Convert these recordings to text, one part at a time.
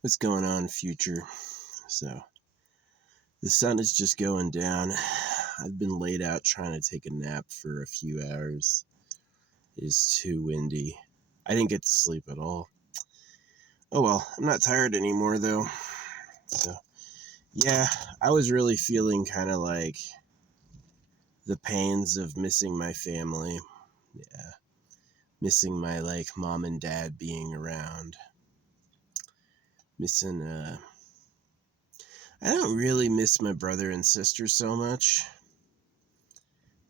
What's going on, future? So, the sun is just going down. I've been laid out trying to take a nap for a few hours. It is too windy. I didn't get to sleep at all. Oh well, I'm not tired anymore though. So, yeah, I was really feeling kind of like the pains of missing my family. Yeah, missing my mom and dad being around. Missing I don't really miss my brother and sister so much.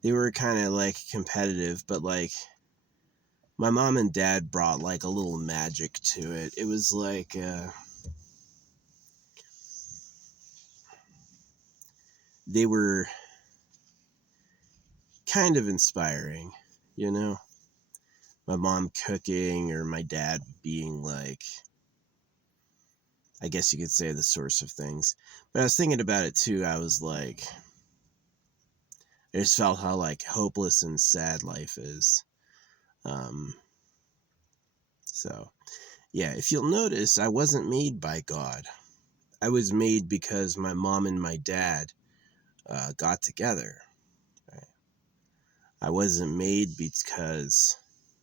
They were kind of competitive, but my mom and dad brought a little magic to it. It was they were kind of inspiring, you know? My mom cooking or my dad being I guess you could say the source of things. But I was thinking about it too. I was I just felt how hopeless and sad life is. So yeah, if you'll notice, I wasn't made by God. I was made because my mom and my dad got together. Right? I wasn't made because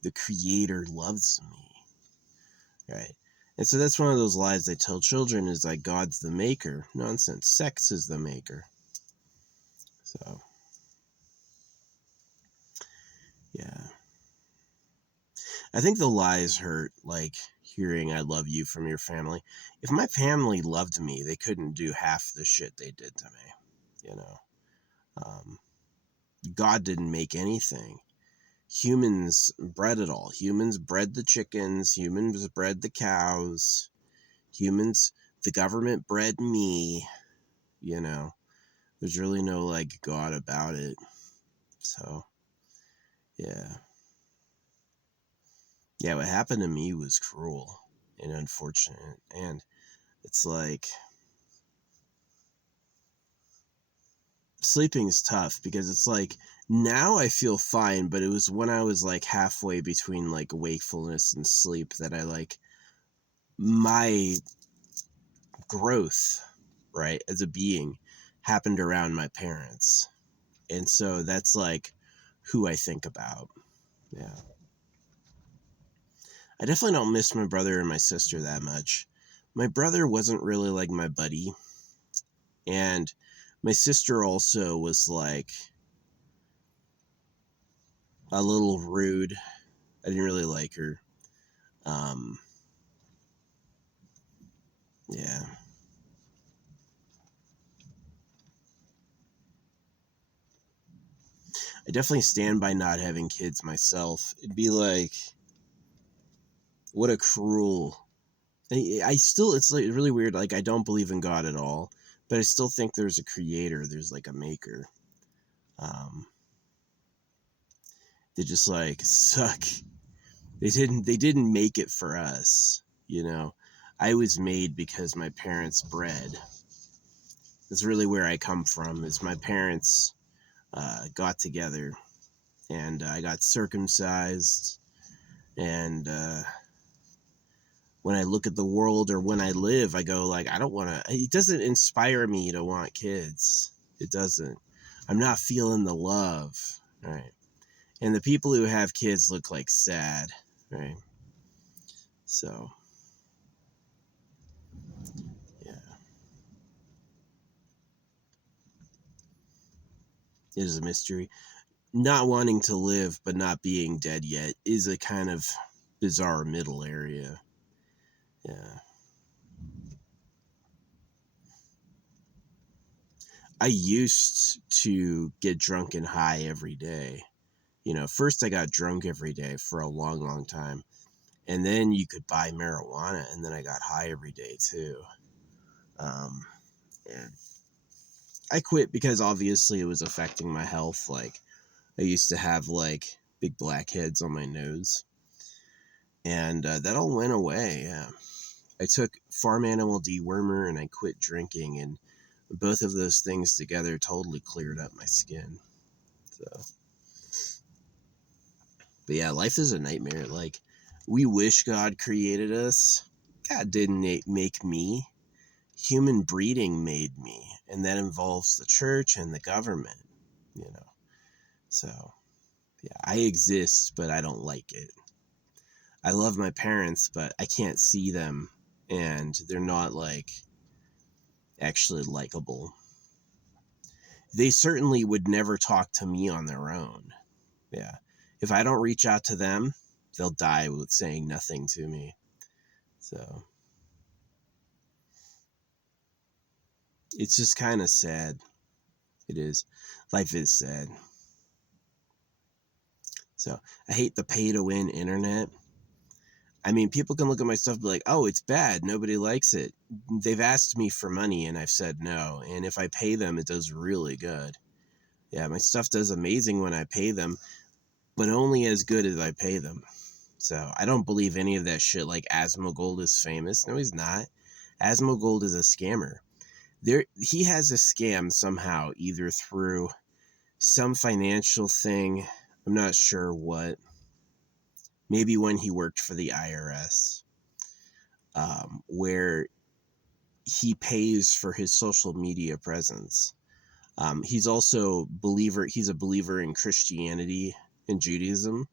the Creator loves me. Right? And so that's one of those lies they tell children is God's the maker. Nonsense. Sex is the maker. So, yeah. I think the lies hurt, hearing I love you from your family. If my family loved me, they couldn't do half the shit they did to me, you know? God didn't make anything. Humans bred it all. Humans bred the chickens. Humans bred the cows. The government bred me. There's really no God about it. So, yeah. Yeah, what happened to me was cruel and unfortunate. And it's sleeping is tough because it's now I feel fine, but it was when I was halfway between wakefulness and sleep that I my growth, right, as a being happened around my parents. And so that's who I think about. Yeah. I definitely don't miss my brother and my sister that much. My brother wasn't really my buddy. And my sister also was a little rude. I didn't really like her. Yeah. I definitely stand by not having kids myself. It'd be what a cruel. I still, it's really weird. I don't believe in God at all, but I still think there's a creator. There's a maker. They just suck. They didn't make it for us. I was made because my parents bred. That's really where I come from. Is my parents got together, and I got circumcised, and when I look at the world or when I live, I go I don't want to. It doesn't inspire me to want kids. It doesn't. I'm not feeling the love, right? And the people who have kids look sad, right? So, yeah, it is a mystery. Not wanting to live but not being dead yet is a kind of bizarre middle area. Yeah. I used to get drunk and high every day. First I got drunk every day for a long, long time. And then you could buy marijuana, and then I got high every day too. And I quit because obviously it was affecting my health. I used to have big blackheads on my nose. And that all went away, yeah. I took farm animal dewormer and I quit drinking, and both of those things together totally cleared up my skin. So, but yeah, life is a nightmare. We wish God created us, God didn't make me. Human breeding made me, and that involves the church and the government, you know. So, yeah, I exist, but I don't like it. I love my parents, but I can't see them, and they're not, like, actually likable. They certainly would never talk to me on their own. Yeah. If I don't reach out to them, they'll die with saying nothing to me. So it's just kind of sad. It is. Life is sad. So I hate the pay to win internet. I mean, people can look at my stuff and be like, oh, it's bad. Nobody likes it. They've asked me for money and I've said no. And if I pay them, it does really good. Yeah, my stuff does amazing when I pay them, but only as good as I pay them. So I don't believe any of that shit like Asmongold is famous. No, he's not. Asmongold is a scammer. He has a scam somehow, either through some financial thing. I'm not sure what. Maybe when he worked for the IRS, where he pays for his social media presence. He's also he's a believer in Christianity and Judaism,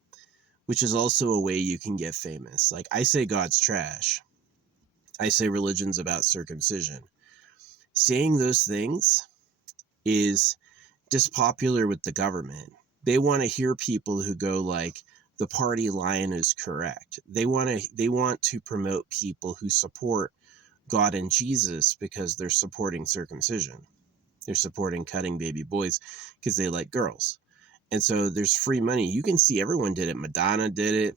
which is also a way you can get famous. Like, I say God's trash. I say religion's about circumcision. Saying those things is dispopular with the government. They want to hear people who go like, the party line is correct. They want to promote people who support God and Jesus because they're supporting circumcision. They're supporting cutting baby boys because they like girls. And so there's free money. You can see everyone did it. Madonna did it.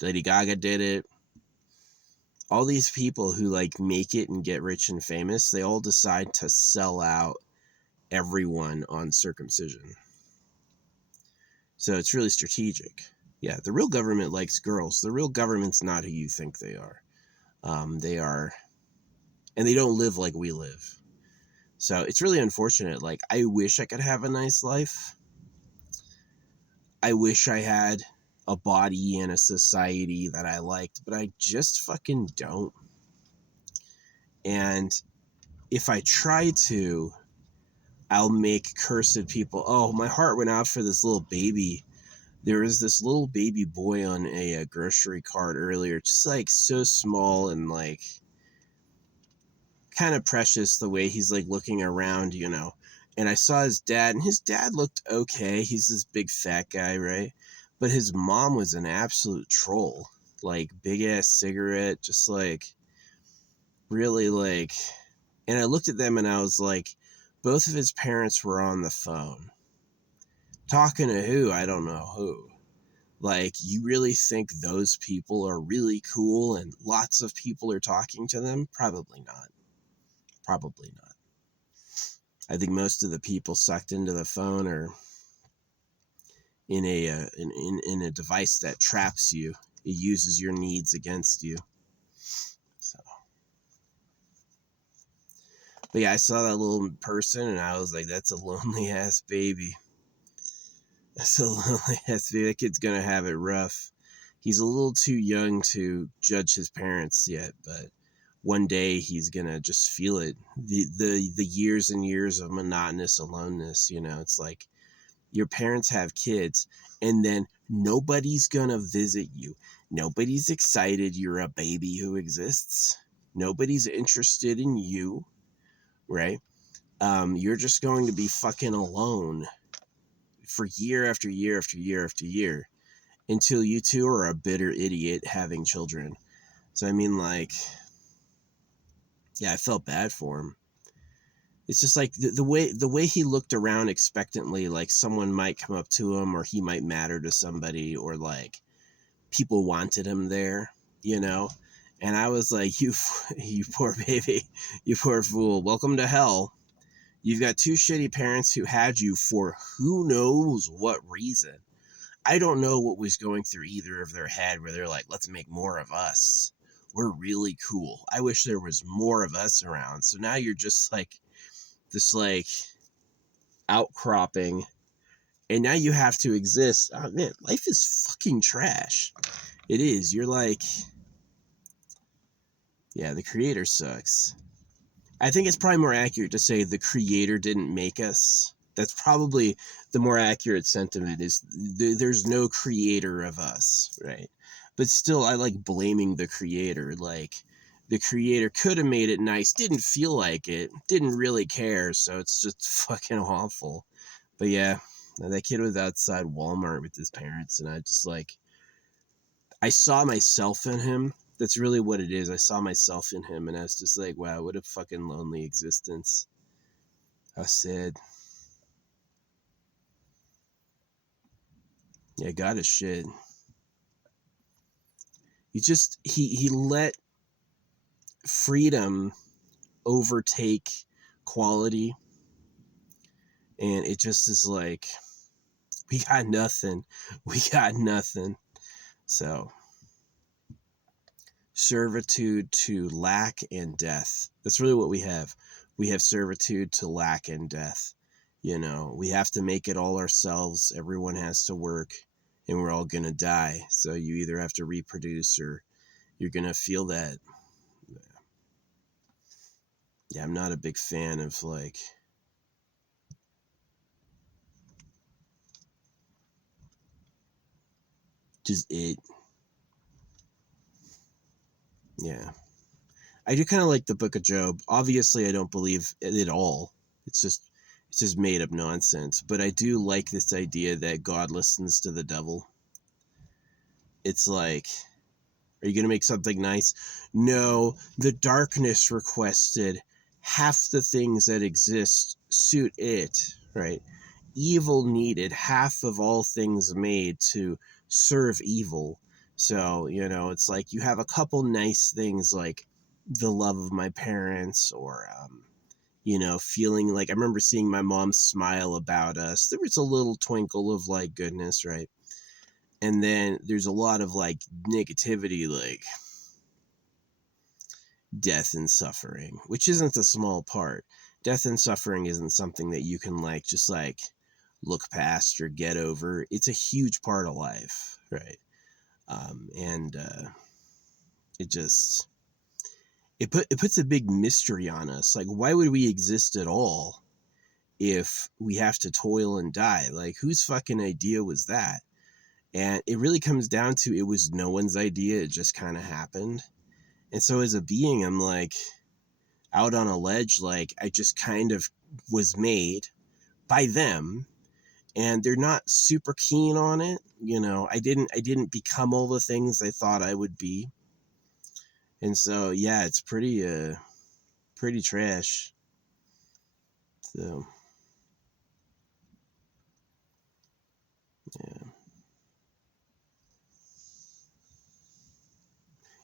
Lady Gaga did it. All these people who like make it and get rich and famous, they all decide to sell out everyone on circumcision. So it's really strategic. Yeah, the real government likes girls. The real government's not who you think they are. They are, and they don't live like we live. So it's really unfortunate. Like, I wish I could have a nice life. I wish I had a body and a society that I liked, but I just fucking don't. And if I try to, I'll make cursed people. Oh, my heart went out for this little baby. There was this little baby boy on a grocery cart earlier, just like so small and like kind of precious the way he's like looking around, you know. And I saw his dad, and his dad looked okay. He's this big fat guy, right? But his mom was an absolute troll. Like, big ass cigarette, just like really like. And I looked at them and I was like, both of his parents were on the phone. Talking to who? I don't know who. Like, you really think those people are really cool and lots of people are talking to them? Probably not. Probably not. I think most of the people sucked into the phone are in a device that traps you. It uses your needs against you. So, but yeah, I saw that little person and I was like, that's a lonely ass baby. That's a lonely ass baby. That kid's gonna have it rough. He's a little too young to judge his parents yet, but one day he's gonna just feel it. The years and years of monotonous aloneness, you know, it's like your parents have kids and then nobody's gonna visit you. Nobody's excited you're a baby who exists. Nobody's interested in you, right? You're just going to be fucking alone for year after year after year after year until you two are a bitter idiot having children. So I mean, like, yeah, I felt bad for him. It's just like the way he looked around expectantly, like someone might come up to him or he might matter to somebody or like people wanted him there, you know? And I was like, you poor baby, you poor fool. Welcome to hell. You've got two shitty parents who had you for who knows what reason. I don't know what was going through either of their head where they're like, let's make more of us. We're really cool. I wish there was more of us around. So now you're just like this like outcropping and now you have to exist. Oh, man, life is fucking trash. It is. You're like, Yeah, the creator sucks. I think it's probably more accurate to say the creator didn't make us. That's probably the more accurate sentiment is there's no creator of us, right? But still, I like blaming the creator. Like, the creator could have made it nice, didn't feel like it, didn't really care, so it's just fucking awful. But yeah, that kid was outside Walmart with his parents, and I just like, I saw myself in him. That's really what it is. I saw myself in him, and I was just like, wow, what a fucking lonely existence. How sad. Yeah, God is shit. He let freedom overtake quality, and it just is like, we got nothing. We got nothing. So, servitude to lack and death. That's really what we have. We have servitude to lack and death. You know, we have to make it all ourselves. Everyone has to work, and we're all going to die. So you either have to reproduce or you're going to feel that. Yeah, I'm not a big fan of like, just it. Yeah. I do kind of like the Book of Job. Obviously, I don't believe it at all. It's just made up nonsense. But I do like this idea that God listens to the devil. It's like, are you going to make something nice? No, the darkness requested half the things that exist suit it, right? Evil needed half of all things made to serve evil. So, you know, it's like you have a couple nice things like the love of my parents or, you know, feeling like I remember seeing my mom smile about us. There was a little twinkle of like goodness, right? And then there's a lot of like negativity, like death and suffering, which isn't a small part. Death and suffering isn't something that you can like just like look past or get over. It's a huge part of life, right? And it just it puts a big mystery on us. Like, why would we exist at all if we have to toil and die? Like, whose fucking idea was that? And it really comes down to it was no one's idea. It just kind of happened. And so as a being, I'm like out on a ledge. Like, I just kind of was made by them, and they're not super keen on it. You know, I didn't become all the things I thought I would be. And so yeah, it's pretty trash. So yeah.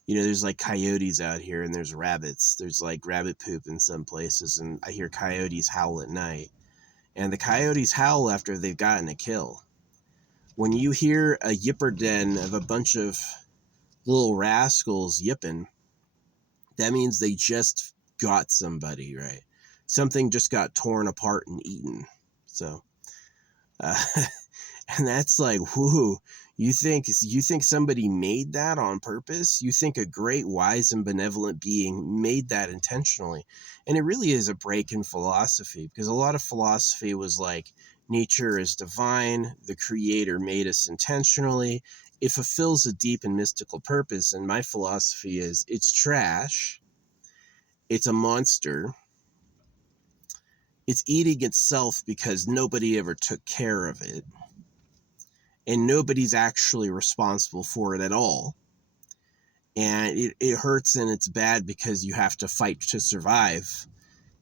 You know, there's like coyotes out here and there's rabbits. There's like rabbit poop in some places, and I hear coyotes howl at night. And the coyotes howl after they've gotten a kill. When you hear a yipper den of a bunch of little rascals yipping, that means they just got somebody, right? Something just got torn apart and eaten. So, uh, and that's like, whoo, you think somebody made that on purpose? You think a great, wise, and benevolent being made that intentionally? And it really is a break in philosophy, because a lot of philosophy was like, nature is divine, the creator made us intentionally, it fulfills a deep and mystical purpose. And my philosophy is, it's trash, it's a monster, it's eating itself because nobody ever took care of it, and nobody's actually responsible for it at all. And it hurts and it's bad because you have to fight to survive,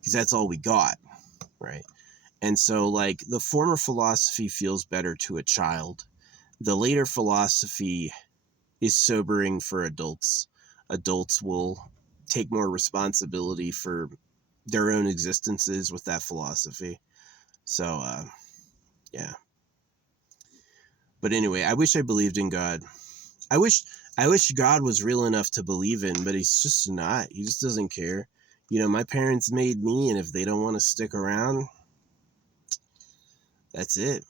because that's all we got, right? And so, like, the former philosophy feels better to a child. The later philosophy is sobering for adults. Adults will take more responsibility for their own existences with that philosophy. So, yeah. But anyway, I wish I believed in God. I wish God was real enough to believe in, but he's just not. He just doesn't care. You know, my parents made me, and if they don't want to stick around, that's it.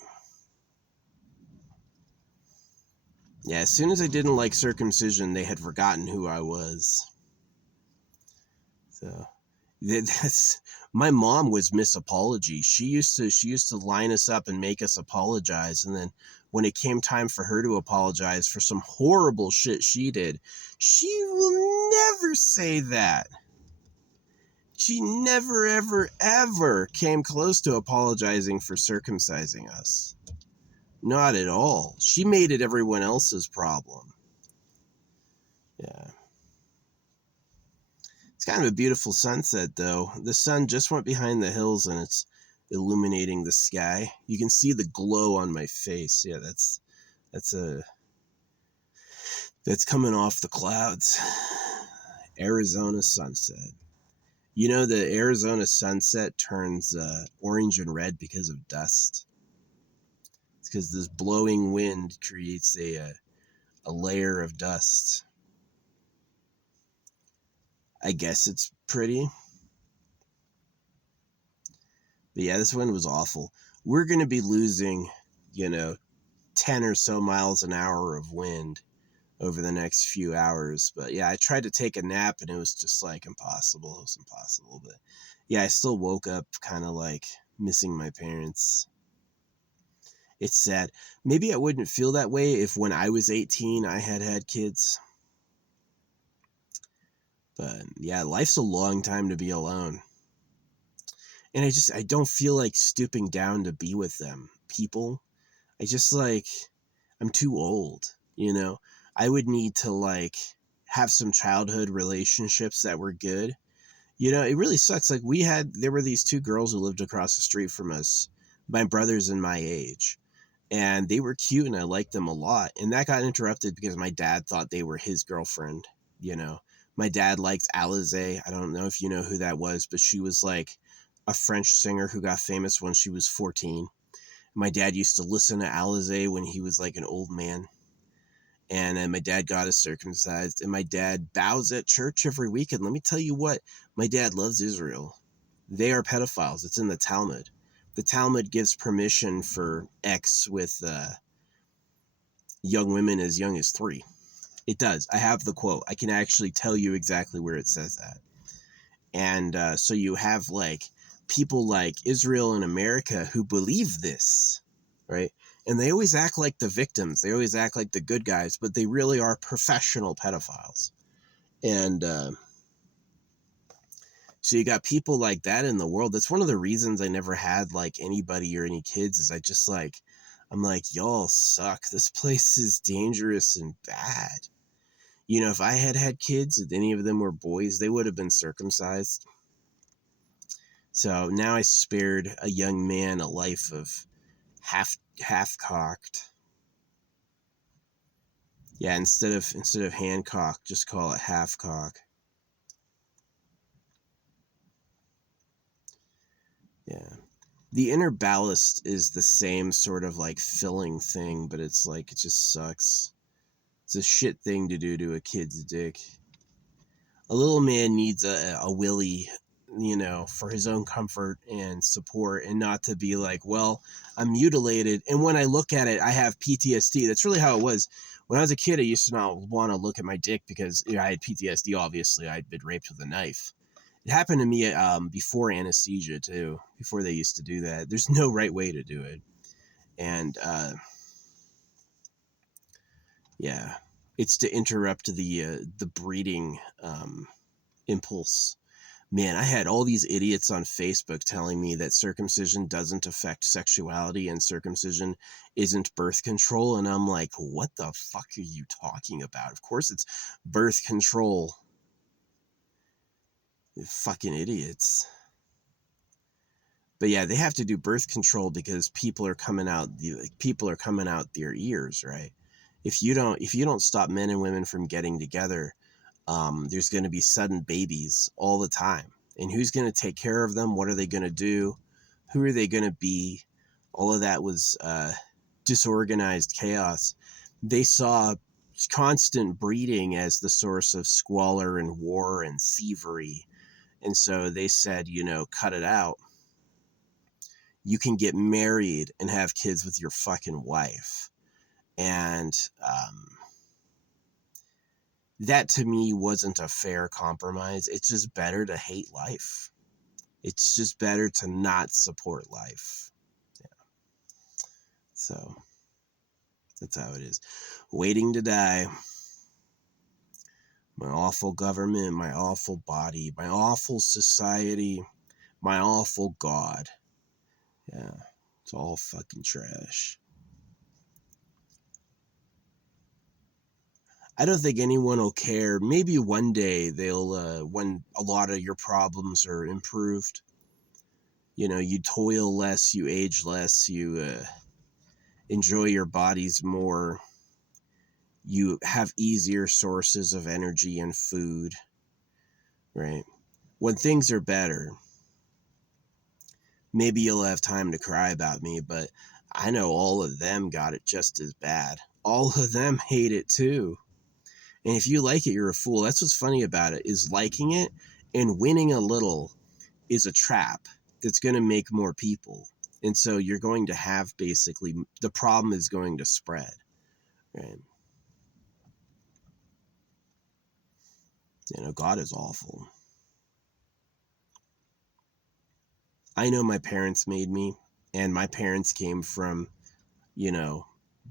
Yeah, as soon as I didn't like circumcision, they had forgotten who I was. So that's my mom was Miss Apology. She used to line us up and make us apologize, and then when it came time for her to apologize for some horrible shit she did, she will never say that. She never, ever, ever came close to apologizing for circumcising us. Not at all. She made it everyone else's problem. Yeah. It's kind of a beautiful sunset, though. The sun just went behind the hills and it's illuminating the sky. You can see the glow on my face. Yeah, that's coming off the clouds. Arizona sunset. You know, the Arizona sunset turns orange and red because of dust. It's because this blowing wind creates a layer of dust. I guess it's pretty. But yeah, this wind was awful. We're going to be losing, 10 or so miles an hour of wind over the next few hours. But yeah, I tried to take a nap and it was just like impossible. It was impossible. But yeah, I still woke up kind of like missing my parents. It's sad. Maybe I wouldn't feel that way if when I was 18 I had kids. But yeah, life's a long time to be alone. And I don't feel like stooping down to be with them. People, I'm too old, I would need to like have some childhood relationships that were good. It really sucks. Like there were these two girls who lived across the street from us, my brothers and my age. And they were cute and I liked them a lot. And that got interrupted because my dad thought they were his girlfriend. My dad liked Alizé. I don't know if you know who that was, but she was like a French singer who got famous when she was 14. My dad used to listen to Alizé when he was like an old man. And then my dad got us circumcised. And my dad bows at church every week. And let me tell you what, my dad loves Israel. They are pedophiles. It's in the Talmud. The Talmud gives permission for X with young women as young as 3. It does. I have the quote. I can actually tell you exactly where it says that. And so you have like people like Israel and America who believe this, right? And they always act like the victims. They always act like the good guys, but they really are professional pedophiles. And so you got people like that in the world. That's one of the reasons I never had like anybody or any kids is I'm like, y'all suck. This place is dangerous and bad. If I had kids and any of them were boys, they would have been circumcised. So now I spared a young man a life of half-cocked. Yeah, instead of hand-cocked, just call it half-cock. Yeah. The inner ballast is the same sort of like filling thing, but it's like it just sucks. It's a shit thing to do to a kid's dick. A little man needs a willy, for his own comfort and support, and not to be like, well, I'm mutilated. And when I look at it, I have PTSD. That's really how it was. When I was a kid, I used to not want to look at my dick because I had PTSD, obviously. I'd been raped with a knife. It happened to me before anesthesia, too, before they used to do that. There's no right way to do it. And, yeah, it's to interrupt the breeding impulse. Man, I had all these idiots on Facebook telling me that circumcision doesn't affect sexuality and circumcision isn't birth control. And I'm like, what the fuck are you talking about? Of course it's birth control. You fucking idiots. But yeah, they have to do birth control because people are coming out their ears, right? If you don't stop men and women from getting together, there's going to be sudden babies all the time. And who's going to take care of them? What are they going to do? Who are they going to be? All of that was disorganized chaos. They saw constant breeding as the source of squalor and war and thievery. And so they said, cut it out. You can get married and have kids with your fucking wife. And that to me wasn't a fair compromise. It's just better to hate life. It's just better to not support life. Yeah. So that's how it is. Waiting to die. My awful government, my awful body, my awful society, my awful God. Yeah, it's all fucking trash. I don't think anyone will care. Maybe one day they'll, when a lot of your problems are improved, you know, you toil less, you age less, you enjoy your bodies more, you have easier sources of energy and food, right? When things are better, maybe you'll have time to cry about me, but I know all of them got it just as bad. All of them hate it too. And if you like it, you're a fool. That's what's funny about it, is liking it and winning a little is a trap that's going to make more people. And so you're going to have, basically, the problem is going to spread, right? You know, God is awful. I know my parents made me, and my parents came from, you know,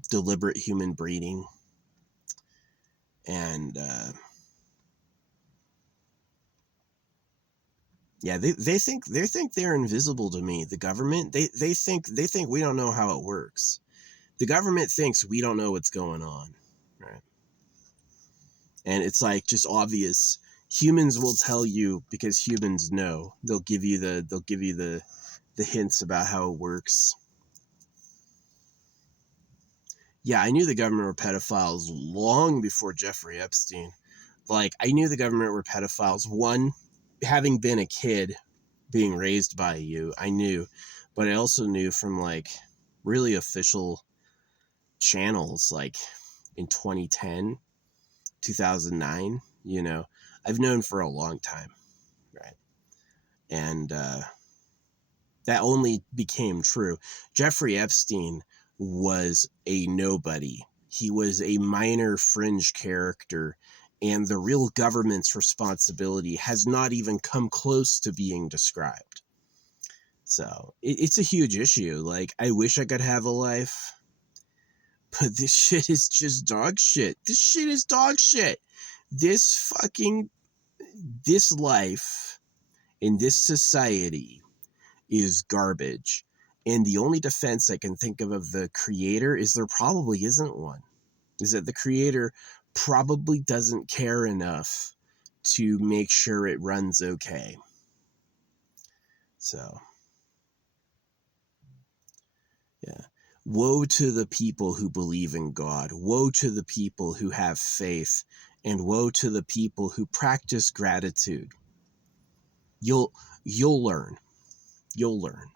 deliberate human breeding. And yeah, they think they're invisible to me. The government, they think we don't know how it works. The government thinks we don't know what's going on, right? And it's like just obvious. Humans will tell you because humans know. They'll give you the hints about how it works. Yeah, I knew the government were pedophiles long before Jeffrey Epstein. Like, I knew the government were pedophiles. One, having been a kid, being raised by you, I knew. But I also knew from, like, really official channels, like in 2010, 2009, you know. I've known for a long time, right? And that only became true. Jeffrey Epstein was a nobody. He was a minor fringe character, and the real government's responsibility has not even come close to being described. So it's a huge issue. Like, I wish I could have a life, but this shit is just dog shit. This shit is dog shit. This life in this society is garbage. And the only defense I can think of the creator is there probably isn't one. Is that the creator probably doesn't care enough to make sure it runs okay. So, yeah. Woe to the people who believe in God. Woe to the people who have faith. And woe to the people who practice gratitude. You'll learn. You'll learn.